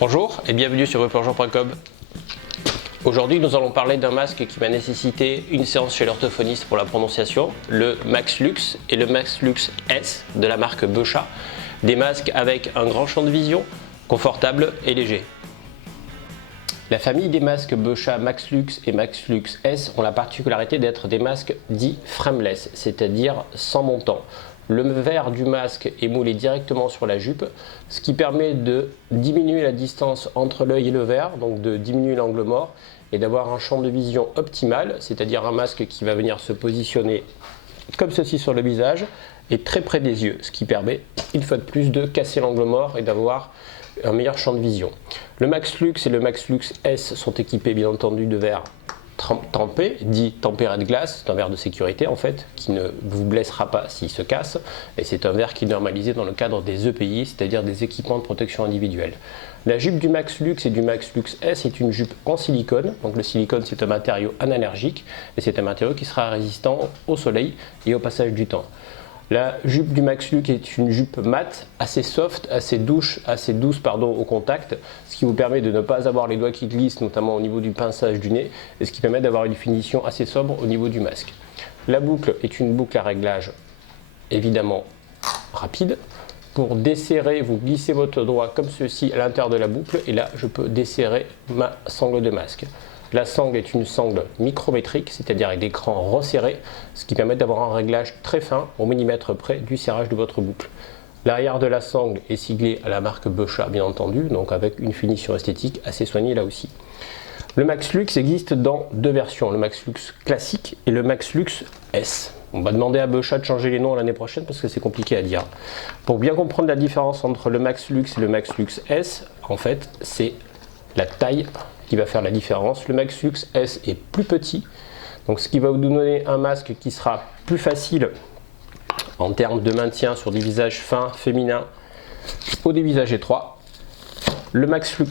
Bonjour et bienvenue sur weplongeant.com. Aujourd'hui, nous allons parler d'un masque qui va nécessiter une séance chez l'orthophoniste pour la prononciation, le MaxLux et le MaxLux S de la marque Beuchat. Des masques avec un grand champ de vision, confortable et léger. La famille des masques Beuchat MaxLux et MaxLux S ont la particularité d'être des masques dits frameless, c'est-à-dire sans montant. Le verre du masque est moulé directement sur la jupe, ce qui permet de diminuer la distance entre l'œil et le verre, donc de diminuer l'angle mort et d'avoir un champ de vision optimal, c'est-à-dire un masque qui va venir se positionner comme ceci sur le visage et très près des yeux, ce qui permet une fois de plus de casser l'angle mort et d'avoir un meilleur champ de vision. Le MaxLux et le MaxLux S sont équipés bien entendu de verres tempé, dit tempéré de glace, c'est un verre de sécurité en fait, qui ne vous blessera pas s'il se casse, et c'est un verre qui est normalisé dans le cadre des EPI, c'est-à-dire des équipements de protection individuelle. La jupe du MaxLux et du MaxLux S est une jupe en silicone, donc le silicone c'est un matériau analergique, et c'est un matériau qui sera résistant au soleil et au passage du temps. La jupe du MaxLux est une jupe mate, assez soft, assez douce au contact, ce qui vous permet de ne pas avoir les doigts qui glissent, notamment au niveau du pinçage du nez, et ce qui permet d'avoir une finition assez sobre au niveau du masque. La boucle est une boucle à réglage évidemment rapide. Pour desserrer, vous glissez votre doigt comme ceci à l'intérieur de la boucle, et là je peux desserrer ma sangle de masque. La sangle est une sangle micrométrique, c'est-à-dire avec des crans resserrés, ce qui permet d'avoir un réglage très fin au millimètre près du serrage de votre boucle. L'arrière de la sangle est siglé à la marque Beuchat bien entendu, donc avec une finition esthétique assez soignée là aussi. Le MaxLux existe dans deux versions, le MaxLux classique et le MaxLux S. On va demander à Beuchat de changer les noms l'année prochaine parce que c'est compliqué à dire. Pour bien comprendre la différence entre le MaxLux et le MaxLux S, en fait, c'est la taille qui va faire la différence. Le MaxLux S est plus petit, donc ce qui va vous donner un masque qui sera plus facile en termes de maintien sur des visages fins, féminins ou des visages étroits. Le MaxLux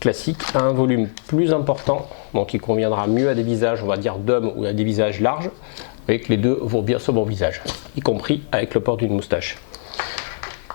classique a un volume plus important, donc il conviendra mieux à des visages, on va dire d'hommes ou à des visages larges, et que les deux vont bien sur mon visage, y compris avec le port d'une moustache.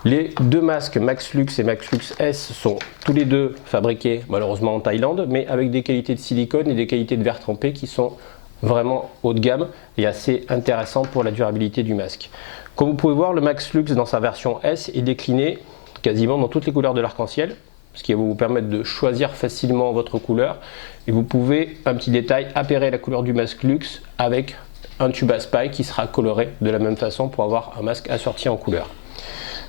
Les deux masques MaxLux et MaxLux S sont tous les deux fabriqués malheureusement en Thaïlande, mais avec des qualités de silicone et des qualités de verre trempé qui sont vraiment haut de gamme et assez intéressantes pour la durabilité du masque. Comme vous pouvez voir, le MaxLux dans sa version S est décliné quasiment dans toutes les couleurs de l'arc-en-ciel, ce qui va vous permettre de choisir facilement votre couleur. Et vous pouvez, un petit détail, appairer la couleur du MaxLux avec un tube à spy qui sera coloré de la même façon pour avoir un masque assorti en couleur.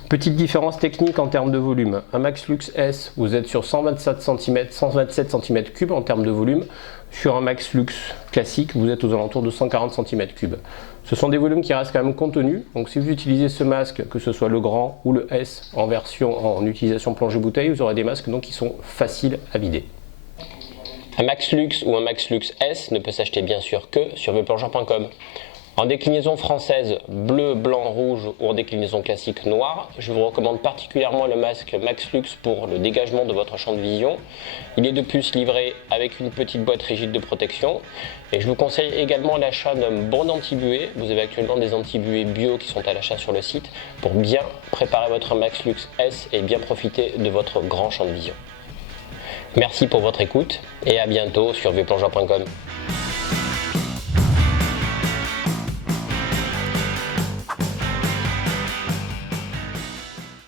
Petite différence technique en termes de volume. Un MaxLux S, vous êtes sur 127 cm3 en termes de volume. Sur un MaxLux classique, vous êtes aux alentours de 140 cm3. Ce sont des volumes qui restent quand même contenus. Donc si vous utilisez ce masque, que ce soit le grand ou le S en utilisation plongée-bouteille, vous aurez des masques donc qui sont faciles à vider. Un MaxLux ou un MaxLux S ne peut s'acheter bien sûr que sur weplongeant.com. En déclinaison française bleu, blanc, rouge ou en déclinaison classique noire, je vous recommande particulièrement le masque MaxLux pour le dégagement de votre champ de vision. Il est de plus livré avec une petite boîte rigide de protection. Et je vous conseille également l'achat d'un bon antibuée. Vous avez actuellement des antibuées bio qui sont à l'achat sur le site pour bien préparer votre MaxLux S et bien profiter de votre grand champ de vision. Merci pour votre écoute et à bientôt sur weplongeant.com.